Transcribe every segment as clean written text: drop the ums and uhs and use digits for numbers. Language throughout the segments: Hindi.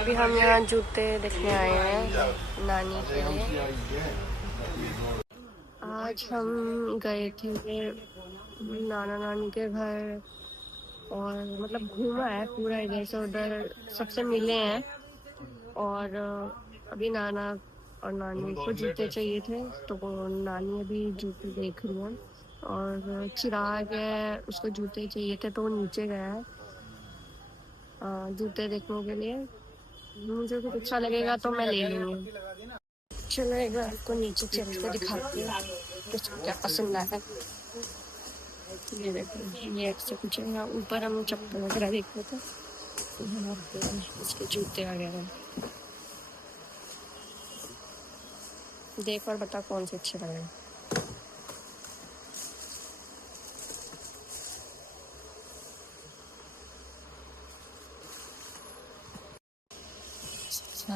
अभी हम यहाँ जूते देखने आए हैं नानी के लिए। आज हम गए थे नाना नानी के घर और मतलब घूमा है पूरा, इधर से उधर सबसे मिले हैं। और अभी नाना और नानी को जूते चाहिए थे तो नानी अभी जूते देख रही है। और चिराग है, उसको जूते चाहिए थे तो वो नीचे गया है जूते देखने के लिए। मुझे कुछ अच्छा लगेगा तो मैं ले लूँगी। चलो एक बार आपको नीचे चल के दिखाती हूँ किसको क्या पसंद आया। ये देखो, ये ऐसे कुछ है। यहाँ ऊपर हम चप्पल वगैरह देख रहे थे, यहाँ पे इसके जूते वगैरह। देख और बता कौन से अच्छे लग रहे हैं।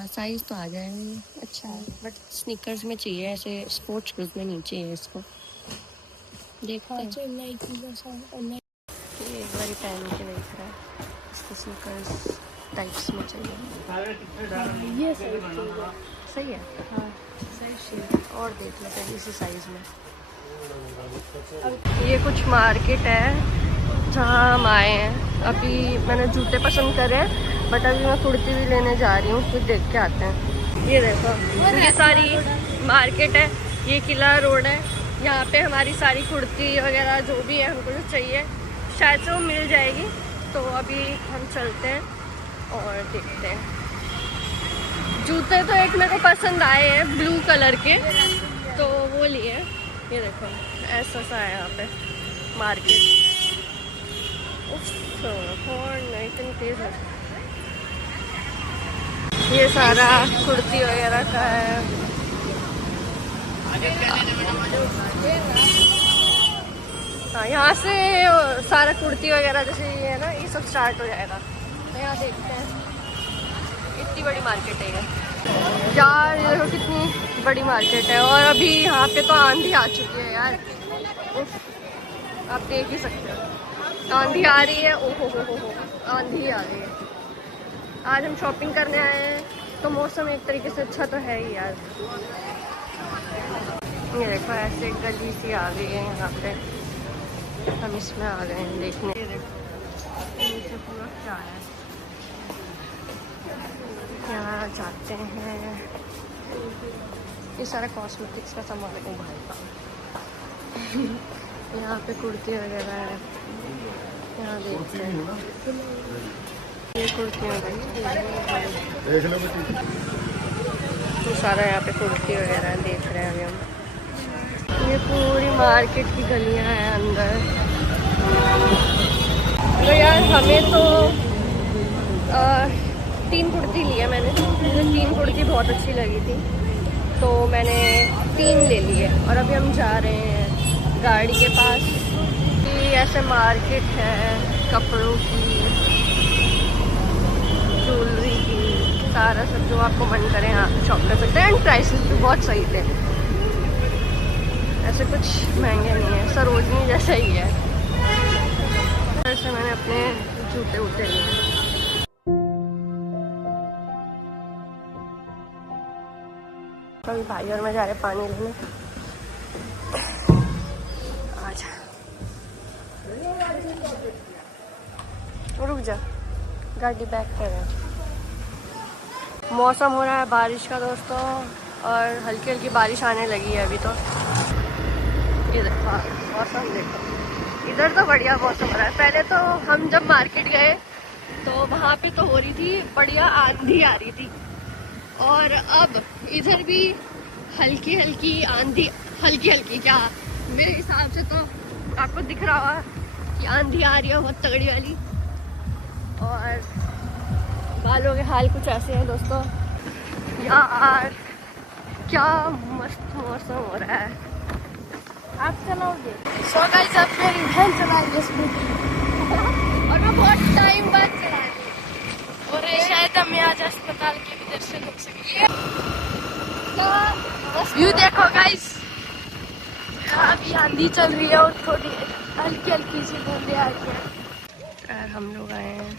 साइज तो आ जाएगा, अच्छा है, बट स्नीकर्स में चाहिए, ऐसे स्पोर्ट्स शूज में नहीं चाहिए इसको। देखते हैं, एक बार पहन के देख रहा है, इसको स्नीकर्स टाइप्स में चाहिए। ये सही है, हाँ सही। और देख लेते हैं इसी साइज में। ये कुछ मार्केट है जहाँ हम आए हैं। अभी मैंने जूते पसंद करे बट अभी मैं कुर्ती भी लेने जा रही हूँ, फिर देख के आते हैं। ये देखो, ये सारी मार्केट है, ये किला रोड है। यहाँ पे हमारी सारी कुर्ती वगैरह जो भी है हमको जो चाहिए शायद से वो मिल जाएगी। तो अभी हम चलते हैं और देखते हैं। जूते तो एक मेरे को पसंद आए हैं ब्लू कलर के, तो वो लिए। ये देखो ऐसा सा है यहाँ पे मार्केट। हॉर्न इतनी तेज है। ये सारा कुर्ती वगैरह का है। हाँ, यहाँ से सारा कुर्ती वगैरह जैसे ये है ना, ये सब स्टार्ट हो जाएगा। तो यहाँ देखते हैं, इतनी बड़ी मार्केट है यार। ये देखो कितनी बड़ी मार्केट है। और अभी यहाँ पे तो आंधी आ चुकी है यार, आप देख ही सकते हो आंधी आ रही है। ओहो हो, आंधी आ रही है। आज हम शॉपिंग करने आए हैं तो मौसम एक तरीके से अच्छा तो है ही यार। ये देखो ऐसे गली सी आ गई है यहाँ पे, हम इसमें आ गए हैं देखने। ये देखो नीचे पूरा क्या है, यहाँ जाते हैं। ये सारा कॉस्मेटिक्स का सामान है भाई का। यहाँ पे कुर्ती वगैरह है, यहाँ देखते हैं। ये कुर्तियाँ तो सारा यहाँ पे कुर्ती वगैरह देख रहे हैं अभी हम। ये पूरी मार्केट की गलियाँ हैं अंदर। तो यार हमें तो 3 कुर्ती लिया मैंने। मुझे 3 कुर्ती बहुत अच्छी लगी थी तो मैंने 3 ले लिए। और अभी हम जा रहे हैं गाड़ी के पास। कि ऐसे मार्केट है कपड़ों की, ज्वेलरी की, सारा सब जो आपको मन करे आप शॉप कर सकते हैं। एंड प्राइसेस भी बहुत सही थे, ऐसे कुछ महंगे नहीं है, सरोजनी जैसा ही है। ऐसे मैंने अपने जूते वूते लिए। कभी भाई और मैं जा रहे पानी लेने। आजा, रुक जा, गाड़ी बैक कर रहे हैं। मौसम हो रहा है बारिश का दोस्तों, और हल्की हल्की बारिश आने लगी है अभी तो। ये देखो मौसम देखो, इधर तो बढ़िया मौसम हो रहा है। पहले तो हम जब मार्केट गए तो वहाँ पे तो हो रही थी बढ़िया आंधी आ रही थी, और अब इधर भी हल्की हल्की आंधी, हल्की हल्की क्या, मेरे हिसाब से तो आपको दिख रहा होगा कि आंधी आ रही है बहुत तगड़ी वाली। और बालों के हाल कुछ ऐसे हैं दोस्तों यार, क्या मस्त मौसम हो रहा है। आप चलाओगे? सो गाइस अब मेरी बहन चलाएगी स्कूटी और मैं बहुत टाइम बाद चला रही हूँ, और शायद हमें आज अस्पताल के भी दर्शन हो सके। व्यू देखो गाइस, अभी आंधी चल रही है और थोड़ी हल्की हल्की सी बूंदे आ रही है। हम लोग आए हैं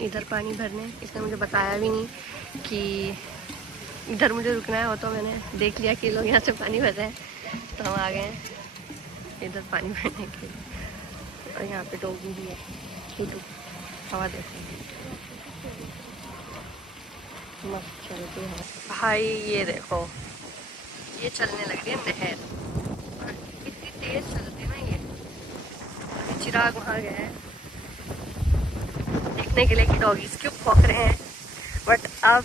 इधर पानी भरने। इसने मुझे बताया भी नहीं कि इधर मुझे रुकना है, वो तो मैंने देख लिया कि लोग यहाँ से पानी भर रहे हैं तो हम आ गए हैं इधर पानी भरने के लिए। और यहाँ पे डॉगी भी है, टूटू, हवा देखो मस्त चलती है भाई। ये देखो ये चलने लग रही है नहर, और कितनी तेज चलती है ना ये। चिराग वहाँ गया है देखने के लिए कि डॉगीज क्यों भौंक रहे हैं, बट अब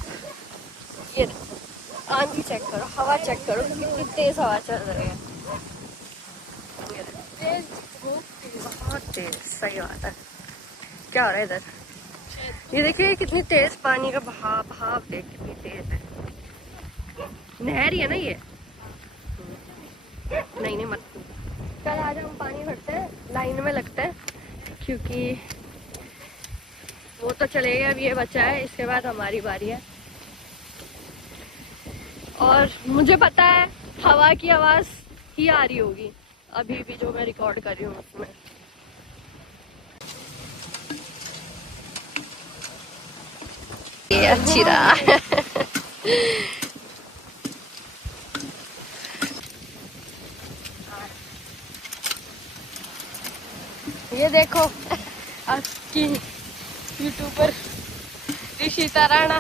ये देखो आंधी चेक करो, हवा चेक करो, कितनी तेज हवा चल रही है। बहुत तेज, सही बात है। क्या हो रहा है इधर? ये देखिए कितनी तेज पानी का बहाव देख कितनी तेज है। नहर ही है ना ये। नहीं मत। कल आज हम पानी भरते हैं, लाइन में लगते हैं, क्योंकि वो तो चले गए, अब ये बचा है, इसके बाद हमारी बारी है। और मुझे पता है हवा की आवाज ही आ रही होगी अभी भी जो मैं रिकॉर्ड कर रही हूँ उसमें। ये अच्छी रहा। ये देखो आपकी यूट्यूबर ऋषिता राणा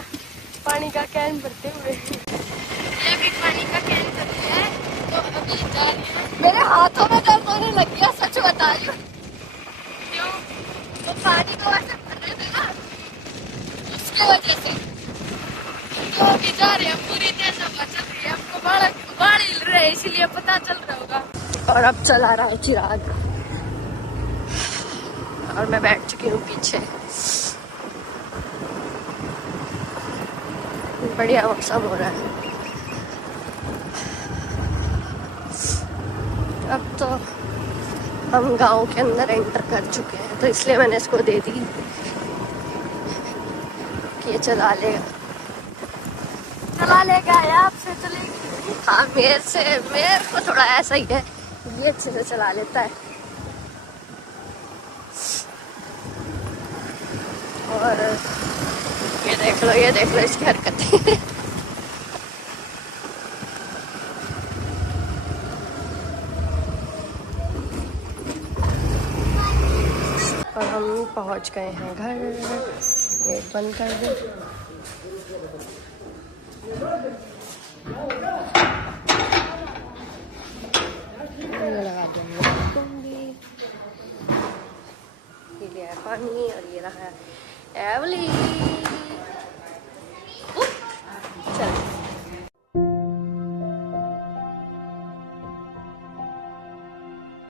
पानी का कैन भरते हुए। ये भी पानी का कैन भरती है तो अभी जा रही है। मेरे हाथों में दर्द होने लग गया, सच बता रही हूँ। क्यों? तो पानी तो ऐसे भर रहे थे ना, उसके वजह से। तो अभी जा रही है, पूरी तेज हवा चल रही है, आपको बाढ़ हिल रहे है इसीलिए पता चल रहा होगा। और अब चला रहा है चिराग और मैं बैठ चुकी हूँ पीछे। बढ़िया मौसम हो रहा है। अब तो हम गांव के अंदर एंटर कर चुके हैं, तो इसलिए मैंने इसको दे दी कि ये चला लेगा या आपसे चलेगी। हाँ मेरे को थोड़ा ऐसा ही है, ये अच्छे से चला लेता है। और ये देख लो इसकी हरकतें। और हम पहुंच गए हैं घर। गेट बंद कर दे। लगा दूंगी ये लिया है पानी, और ये रहा है एवली।